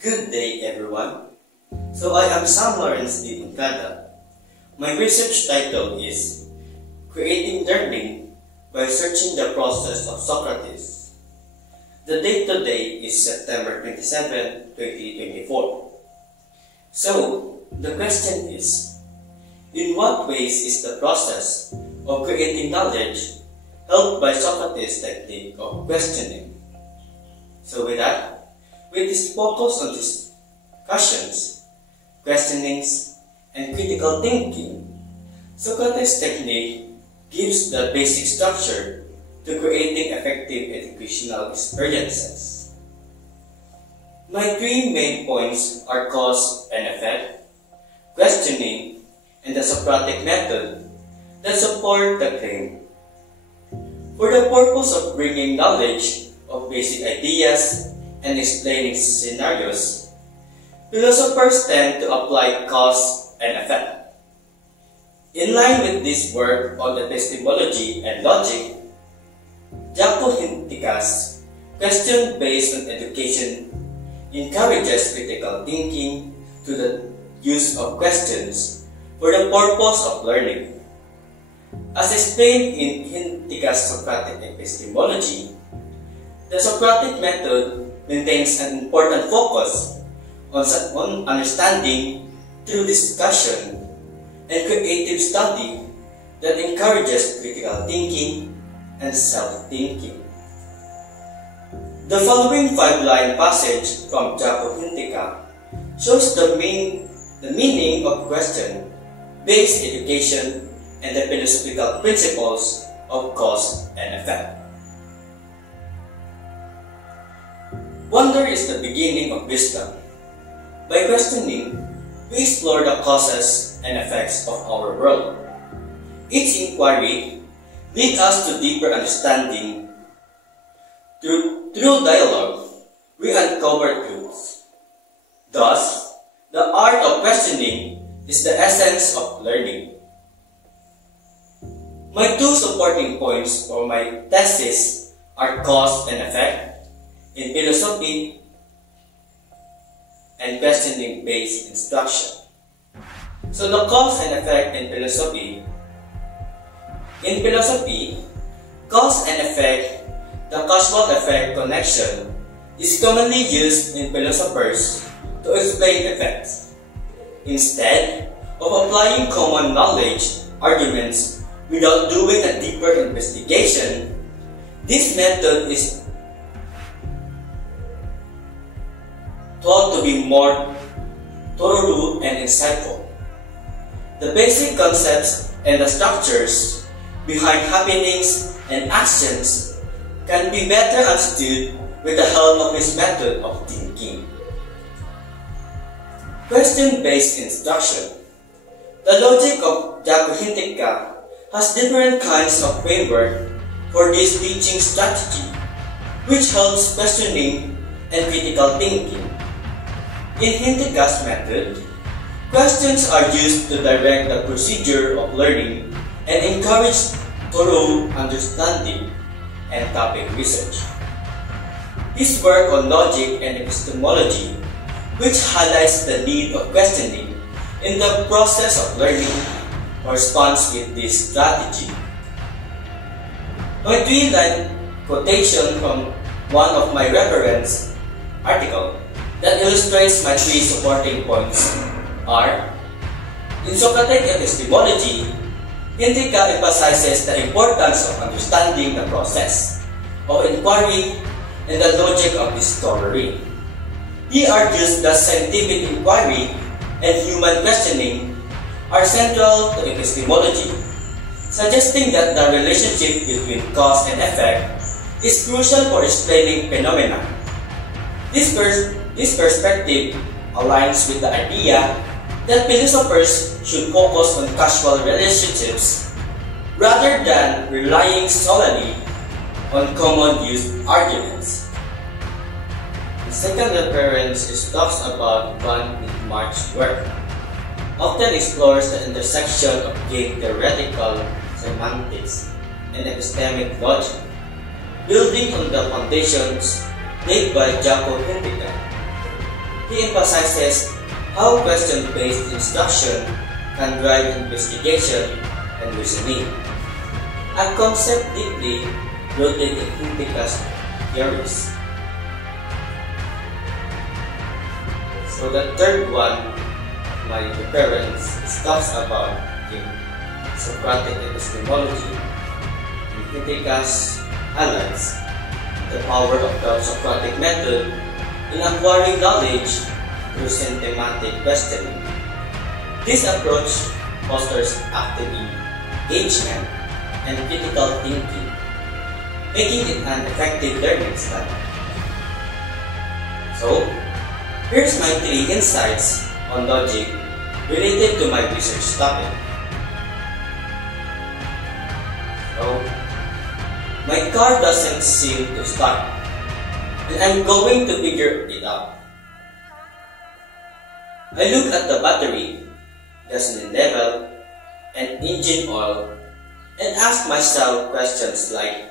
Good day, everyone. So I am Sam Lawrence D. Moncada. My research title is Creating Learning by Searching the Process of Socrates. The date today is September 27, 2024. So, the question is, in what ways is the process of creating knowledge helped by Socrates' technique of questioning? So with that, with this focus on discussions, questionings, and critical thinking, Socrates' technique gives the basic structure to creating effective educational experiences. My three main points are cause and effect, questioning, and the Socratic method that support the claim. For the purpose of bringing knowledge of basic ideas and explaining scenarios, philosophers tend to apply cause and effect. In line with this work on epistemology and logic, Jaco Hintikas's question based on education encourages critical thinking through the use of questions for the purpose of learning. As explained in Hintikas's Socratic epistemology, the Socratic method maintains an important focus on understanding through discussion and creative study that encourages critical thinking and self-thinking. The following five-line passage from Jaco Hintika shows the meaning of question-based education and the philosophical principles of cause and effect. Wonder is the beginning of wisdom. By questioning, we explore the causes and effects of our world. Each inquiry leads us to deeper understanding. Through dialogue, we uncover truths. Thus, the art of questioning is the essence of learning. My two supporting points for my thesis are cause and effect in philosophy and questioning-based instruction. So the cause and effect in philosophy. In philosophy, cause and effect, the causal effect connection, is commonly used in philosophers to explain effects. Instead of applying common knowledge arguments without doing a deeper investigation, this method is thought to be more thorough and insightful. The basic concepts and the structures behind happenings and actions can be better understood with the help of this method of thinking. Question-based instruction. The logic of Jaco Hintika has different kinds of framework for this teaching strategy, which helps questioning and critical thinking. In Hintika's method, questions are used to direct the procedure of learning and encourage thorough understanding and topic research. His work on logic and epistemology, which highlights the need of questioning in the process of learning, corresponds with this strategy. My three-line quotation from one of my reference articles that illustrates my three supporting points are: in Socratic epistemology, Hintika emphasizes the importance of understanding the process of inquiry and the logic of discovery. He argues that scientific inquiry and human questioning are central to epistemology, suggesting that the relationship between cause and effect is crucial for explaining phenomena. This perspective aligns with the idea that philosophers should focus on causal relationships rather than relying solely on common use arguments. The second reference talks about Van Witmark's work. Often explores the intersection of game theoretical semantics and epistemic logic, building on the foundations laid by Jaco Hintika. he emphasizes how question-based instruction can drive investigation and reasoning, a concept deeply rooted in Hyntika's theories. So the third one, my reference, talks about the Socratic epistemology. Hyntika's highlights the power of the Socratic method in acquiring knowledge through systematic questioning. This approach fosters active engagement and critical thinking, making it an effective learning style. So, here's my 3 insights on logic related to my research topic. So, my car doesn't seem to start, and I'm going to figure it out. I look at the battery, gasoline level, and engine oil, and ask myself questions like,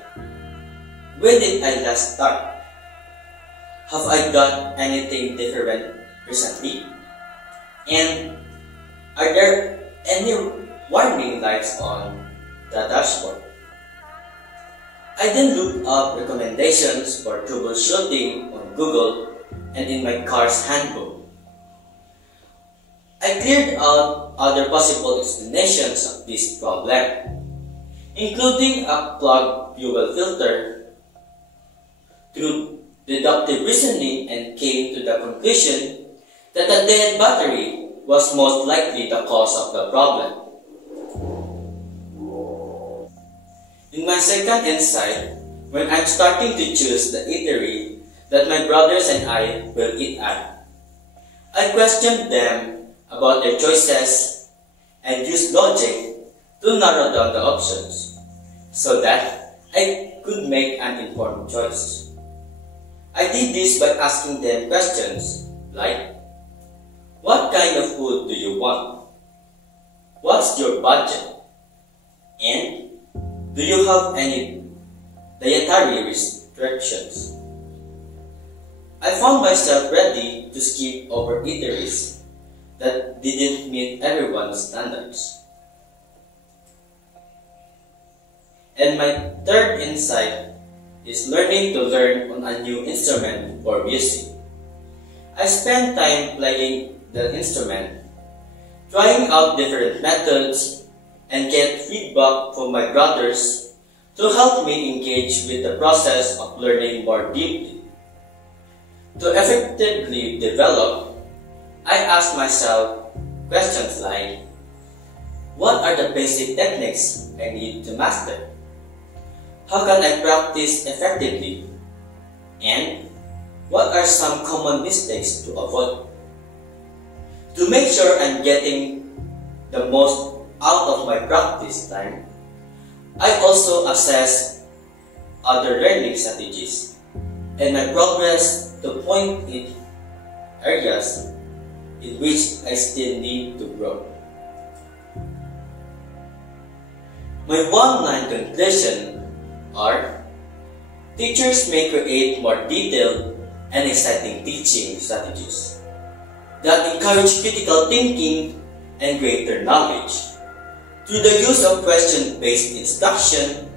when did I last start? Have I done anything different recently? And are there any warning lights on the dashboard? I then look up recommendations for troubleshooting on Google and in my car's handbook. I cleared out other possible explanations of this problem, including a clogged fuel filter, through deductive reasoning, and came to the conclusion that a dead battery was most likely the cause of the problem. In my second insight, when I'm starting to choose the eatery that my brothers and I will eat at, I questioned them about their choices and used logic to narrow down the options so that I could make an informed choice. I did this by asking them questions like, what kind of food do you want? What's your budget? And do you have any dietary restrictions? I found myself ready to skip over eateries that didn't meet everyone's standards. And my third insight is learning to learn on a new instrument or music. I spent time playing the instrument, trying out different methods, and get feedback from my brothers to help me engage with the process of learning more deeply. To effectively develop, I ask myself questions like, what are the basic techniques I need to master? How can I practice effectively? And what are some common mistakes to avoid? To make sure I'm getting the most out of my practice time, I also assess other learning strategies and my progress to point in areas in which I still need to grow. My one-line conclusion are, teachers may create more detailed and exciting teaching strategies that encourage critical thinking and greater knowledge through the use of question-based instruction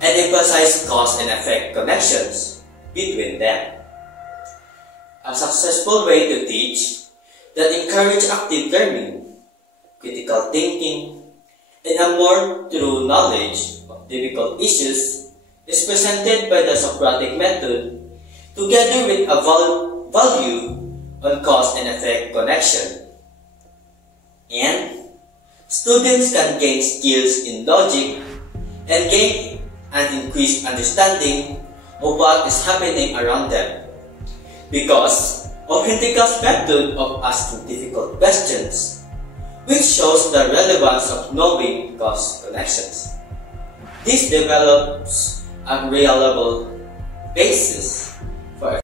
and emphasize cause and effect connections between them. A successful way to teach that encourage active learning, critical thinking, and a more true knowledge of difficult issues is presented by the Socratic method together with a value on cause and effect connection. And students can gain skills in logic and gain an increased understanding of what is happening around them because of Hyntika's method of asking difficult questions, which shows the relevance of knowing cause connections. This develops a reliable basis